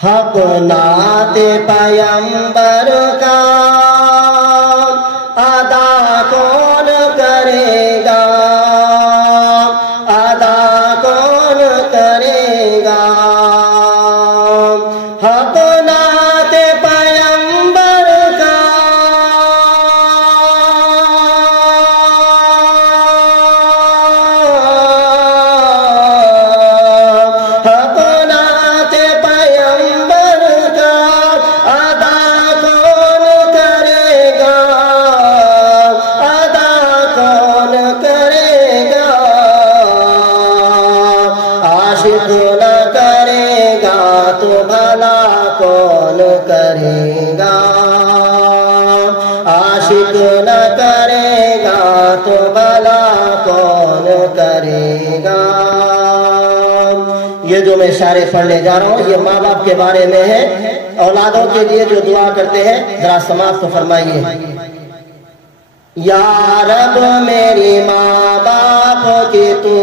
حق نعت پیغمبر کا ادا کون کرے گا، ادا کون کرے گا؟ حق نعت پیغمبر کا حق نعت پیغمبر کا ادا کون کرے گا، ادا کون کرے گا؟ عاشق نہ کرے گا تو بھلا کون کرے گا، عاشق نہ کرے گا تو بھلا کون کرے گا؟ یہ جو میں اشارے پڑھنے جا رہا ہوں یہ ماں باپ کے بارے میں ہے، اولادوں کے لیے جو دعا کرتے ہیں، ذرا سماعت تو فرمائیے۔ یا رب میری ماں باپ کی تو